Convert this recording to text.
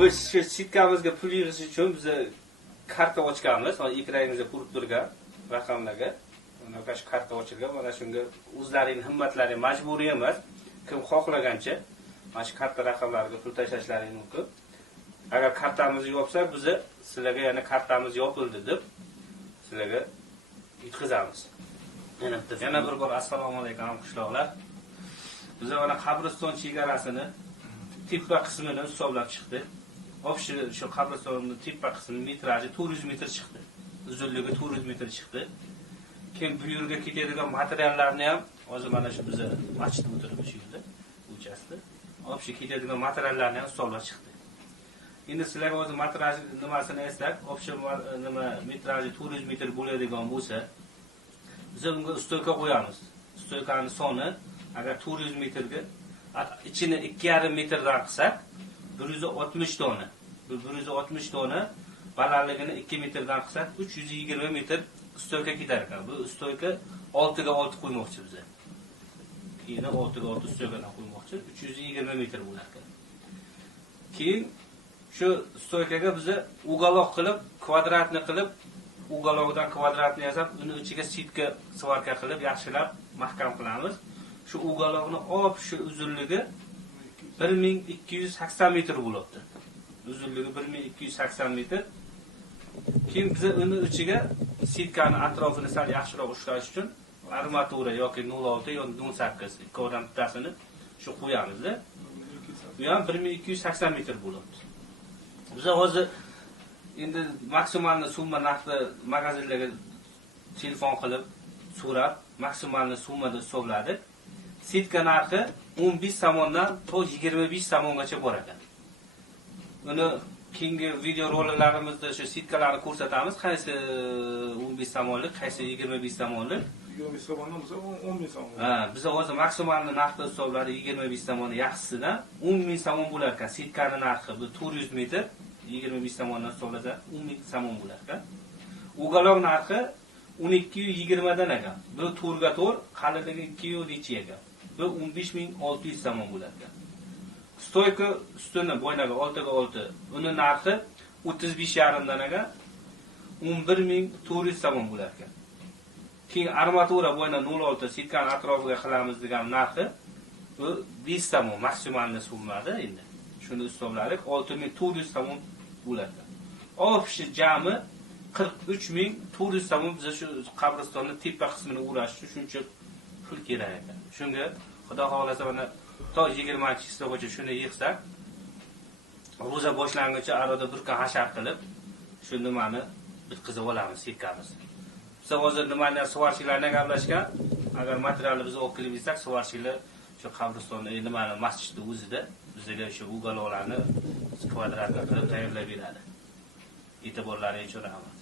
Biz shu sitkamizga pul yig'ish uchun biz karta ochganmiz. Hozir ekrangizda ko'rib turgan raqamlarga. Mana shu karta ochilgan. Mana shunga o'zlarining himmatlari majburiy emas. Kim xohlagancha mana shu karta raqamlariga pul tashlashlaringiz mumkin. Agar kartamizni yopsak, biz sizlarga yana kartamiz yopildi deb sizlarga yetkazamiz. Yana bir bor assalomu alaykum qishloqlar. Biz mana qabriston chegarasini tepa qismini hisoblab chiqdik. Shu qabristonning tepa qismi metraji 400 metr chiqdi. Uzunligi 400 metr chiqdi. Keyin bu yerga ketadigan materiallarni ham hozir mana shu biz masjid o'tirib shu yerda uchasida. Shu ketadigan materiallarni ham hisoblab chiqdi. Endi sizlarga o'zi metraj nimasini eslab, shu nima metraji 400 metr bo'ladigan bo'lsa, biz unga stoyka qo'yamiz. Stoykaning soni agar 400 metrga ichini 2,5 metrdan qilsak, 160 dona. 160 dona balandligini 2 metrdan qilsak, 320 metr stoyka ketar ekan. Bu stoyka 6 ga 6 qo'ymoqchi biz. Keyin 6 ga 6 stoykadan qo'ymoqchi, 320 metr bo'lar ekan. Keyin shu stoykaga biz uголок qilib, kvadratni qilib, uголокdan kvadratni yasab, uni ichiga sitka svarka qilib, yaxshilab mahkam qilamiz. Shu uголокni olib, shu uzunligi 1280 metr bo'libdi. Uzunligi 1280 metr. Keyin biz uni ichiga sitkani atrofini sal yaxshiroq ushlash uchun armatura yoki 06 yoki 18 ikkovidan bittasini shu qo'yamiz. Bu ham 1280 metr bo'libdi. Biz hozir endi maksimalni summa narxni magazinlarga telefon qilib so'rab, maksimalni summada hisobladik. Sitka narxi 15 somondan to 25 somongacha bor ekan. Uni keyingi video roliklarimizda shu sitkalarni ko'rsatamiz. Qaysi 15 somonlik, qaysi 25 somonlik. 25 somondan biz 10 ming somon. Biz hozir maksimalni narxni hisoblari 25 somon yaxshisidan 10 ming somon bo'lar ekan. Sitkaning narxi bu 400 metr 25 somondan hisoblasa 10 ming somon bo'lar ekan. Uголок narxi 1220 dan ekan. Bu to'rga to'r, qalinligi 2 necha ekan. Bu 15600 somon bo'lar ekan. Stoyka ustuni bo'ynaga 6 ga 6, uni narxi 35,5 dan ekan 11400 somon bo'lar ekan. Keyin armatura bo'yna 06 sitkani atrofiga qilamiz degan narxi bu 5 somon maksimalni summada endi. Shuni hisobladik 6400 somon bo'ladi. Shu jami 43400 somon biz shu qabristonning tepa qismini o'rash uchun shuncha pul kerak ekan. Shunga Xudo xolasa mana to 20-chisigacha shuni yig'sak, ro'za boshlang'icha arada bir kun hashar qilib, shu nimani bitkazib olamiz sitkamiz. Biz hozir nimani suvarchilarga gaplashgan, agar materialni biz olib kelib bersak, suvarchilar shu qabristonda nimani masjidning o'zida bizga shu uголокlarni kvadratga qilib tayyorlab beradi. E'tiborlaringizni so'raman.